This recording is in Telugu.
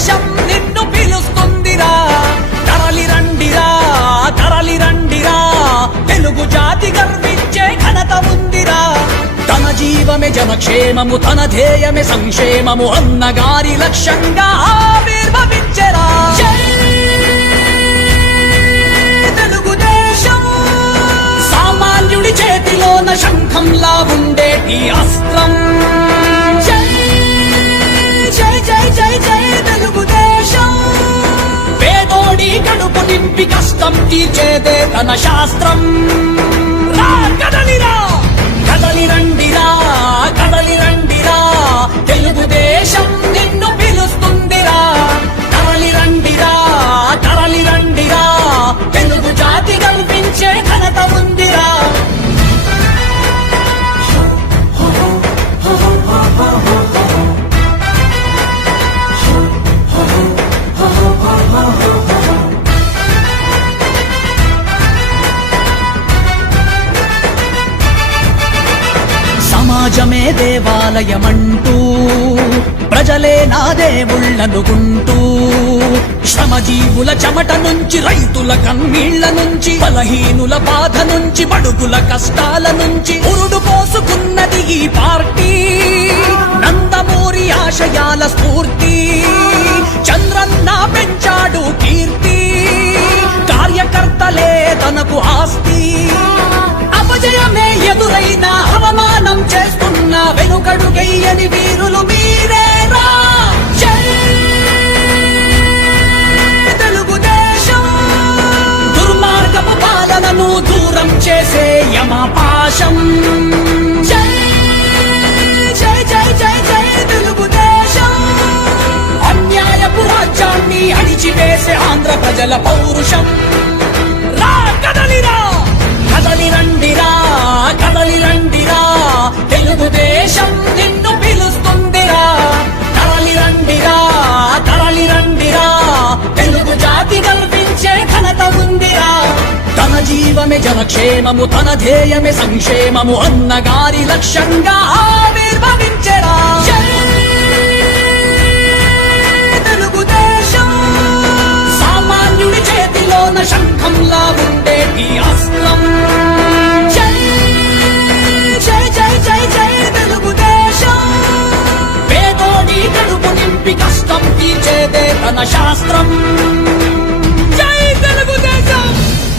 దేశం నిన్ను పిలుస్తుందిరా. తరలి రండిరా తరలి రండిరా. తెలుగు జాతి గర్వించే ఘనత ఉందిరా. తన జీవమే జనక్షేమము తన ధ్యేయమే సంక్షేమము అన్నగారి లక్ష్యంగా ఆవిర్భవించరా. చేతిలోన శంఖంలా ఉండే ఈ అస్త్రం. తీర్చేదే తన శాస్త్రం. కదలిరా. కదలిరండి సమాజమే దేవాలయమంటూ ప్రజలే నా దేవుళ్ళనుకుంటూ శ్రమజీవుల చెమట నుంచి రైతుల కన్నీళ్ళ నుంచి బలహీనుల బాధ నుంచి బడుగుల కష్టాల నుంచి ఉరుడు పోసుకున్నది ఈ పార్టీ నందమూరి ఆశయాల స్ఫూర్తి. కడుగయ్యని వీరులు మీరేరా? జై తెలుగుదేశం దుర్మార్గపు పాలనను దూరం చేసే యమపాశం జై అణిచివేసే ఆంధ్ర ప్రజల పౌరుషం. దేశం నిన్ను పిలుస్తుందిరా. తరలి రండిరా తరలి రండిరా. తెలుగు జాతి గర్వించే ఘనత ఉందిరా. తన జీవమే జనక్షేమము తన ధ్యేయమే సంక్షేమము అన్నగారి లక్ష్యంగా ఆవిర్భవించే పేదోడి